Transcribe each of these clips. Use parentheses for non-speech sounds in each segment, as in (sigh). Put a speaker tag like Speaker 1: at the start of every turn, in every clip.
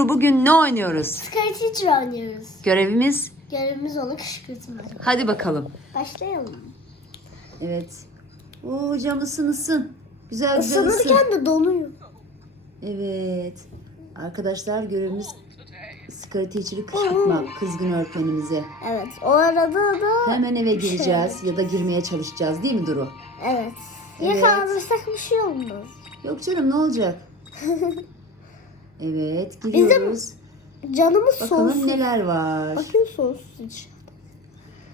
Speaker 1: Duru bugün ne oynuyoruz?
Speaker 2: Teacher oynuyoruz.
Speaker 1: Görevimiz
Speaker 2: Görevimiz onu kışkırtmak.
Speaker 1: hadi bakalım.
Speaker 2: Başlayalım.
Speaker 1: Evet. Oo, hocam ısın ısın. Güzel güzel ısın.
Speaker 2: Isınırken de donuyor.
Speaker 1: Evet. Arkadaşlar görevimiz Scary Teacher'ı kışkırtmak (laughs) kızgın öğretmenimize.
Speaker 2: Evet. O arada da
Speaker 1: Hemen eve gireceğiz ya da girmeye çalışacağız değil mi Duru?
Speaker 2: evet.
Speaker 1: Evet.
Speaker 2: Yakalanırsak bir şey olmaz.
Speaker 1: Yok canım ne olacak? (laughs) Evet giriyoruz.
Speaker 2: Canımız
Speaker 1: Bakalım
Speaker 2: soğusun.
Speaker 1: neler var.
Speaker 2: Bakın soğusun hiç.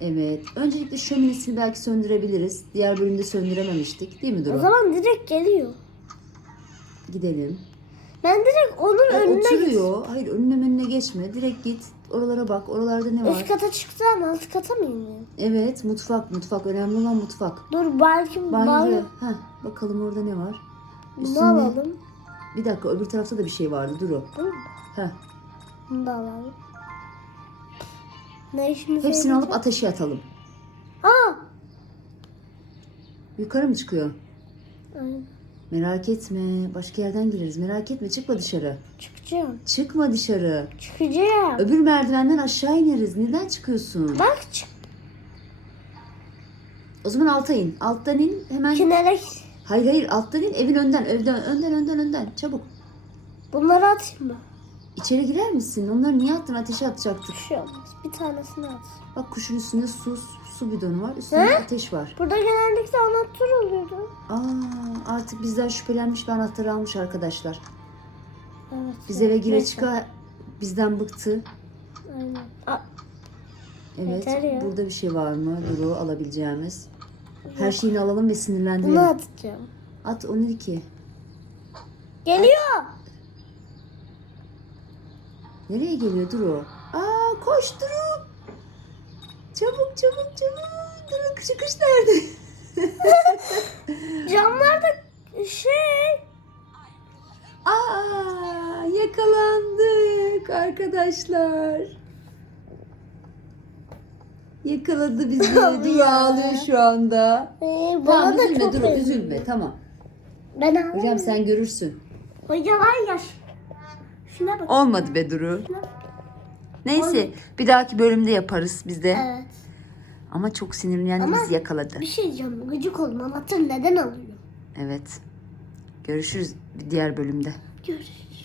Speaker 1: Evet. Öncelikle şöminesini belki söndürebiliriz. Diğer bölümde söndürememiştik. Değil mi
Speaker 2: O
Speaker 1: Duru?
Speaker 2: zaman direkt geliyor.
Speaker 1: Gidelim.
Speaker 2: Ben direkt onun
Speaker 1: O
Speaker 2: önüne
Speaker 1: oturuyor. Hayır önüne önüne geçme. Direkt git. Oralara bak. Oralarda ne var?
Speaker 2: Üst kata çıktı ama alt kata mı iniyor?
Speaker 1: Evet mutfak. Mutfak. Önemli olan mutfak.
Speaker 2: Dur belki
Speaker 1: Banyo.
Speaker 2: banyo.
Speaker 1: Heh, bakalım orada ne var?
Speaker 2: Bunu
Speaker 1: Üstünde-
Speaker 2: alalım.
Speaker 1: Bir dakika öbür tarafta da bir şey vardı. Dur o.
Speaker 2: Bunu mu?
Speaker 1: Heh.
Speaker 2: Bunu da alalım. Ne işimize
Speaker 1: Hepsini alıp ateşe atalım.
Speaker 2: Aa!
Speaker 1: Yukarı mı çıkıyor?
Speaker 2: Aynen.
Speaker 1: Merak etme. Başka yerden gireriz. Merak etme. Çıkma dışarı.
Speaker 2: Çıkacağım.
Speaker 1: Çıkma dışarı.
Speaker 2: Çıkacağım.
Speaker 1: Öbür merdivenden aşağı ineriz. Neden çıkıyorsun?
Speaker 2: Bak çık.
Speaker 1: O zaman alta in. Alttan in. Hemen.
Speaker 2: Kenara
Speaker 1: Hayır hayır alttan in. Evin önden. Önden önden önden önden. Çabuk.
Speaker 2: bunları atayım mı?
Speaker 1: İçeri girer misin? Onları niye attın? Ateşe atacaktık.
Speaker 2: Bir şey olmaz. Bir tanesini at.
Speaker 1: Bak kuşun üstünde su, su bidonu var. Üstünde
Speaker 2: He?
Speaker 1: ateş var.
Speaker 2: Burada genellikle anahtar oluyordu.
Speaker 1: Aa, artık bizden şüphelenmiş ve anahtarı almış arkadaşlar.
Speaker 2: Evet.
Speaker 1: Biz eve gire
Speaker 2: neyse.
Speaker 1: çıka bizden bıktı.
Speaker 2: Aynen. Aa,
Speaker 1: Evet.
Speaker 2: Yeter ya.
Speaker 1: Burada bir şey var mı? Duru alabileceğimiz. Her şeyini alalım ve
Speaker 2: bunu
Speaker 1: sinirlendirelim.
Speaker 2: atacağım.
Speaker 1: At o ne ki?
Speaker 2: Geliyor.
Speaker 1: Nereye geliyor Duru? Aa koş Duru. Çabuk çabuk çabuk. Duru çıkış nerede? (laughs)
Speaker 2: Camlarda şey.
Speaker 1: Aa yakalandık arkadaşlar. Yakaladı (laughs) bizi. Duru ağlıyor şu anda.
Speaker 2: Ee, bana
Speaker 1: Tamam
Speaker 2: da
Speaker 1: üzülme
Speaker 2: çok
Speaker 1: Duru
Speaker 2: benziyor.
Speaker 1: üzülme tamam.
Speaker 2: Ben ağlamıyorum.
Speaker 1: Hocam sen görürsün.
Speaker 2: Hocam hayır. Şuna bak.
Speaker 1: Olmadı be Duru.
Speaker 2: Şuna bak.
Speaker 1: Neyse bir dahaki bölümde yaparız biz de.
Speaker 2: Evet.
Speaker 1: Ama çok sinirlendi
Speaker 2: Ama-
Speaker 1: bizi yakaladı.
Speaker 2: Bir şey diyeceğim. Gıcık oldum. Anahtarı neden alıyor?
Speaker 1: Evet. Görüşürüz bir diğer bölümde.
Speaker 2: Görüşürüz.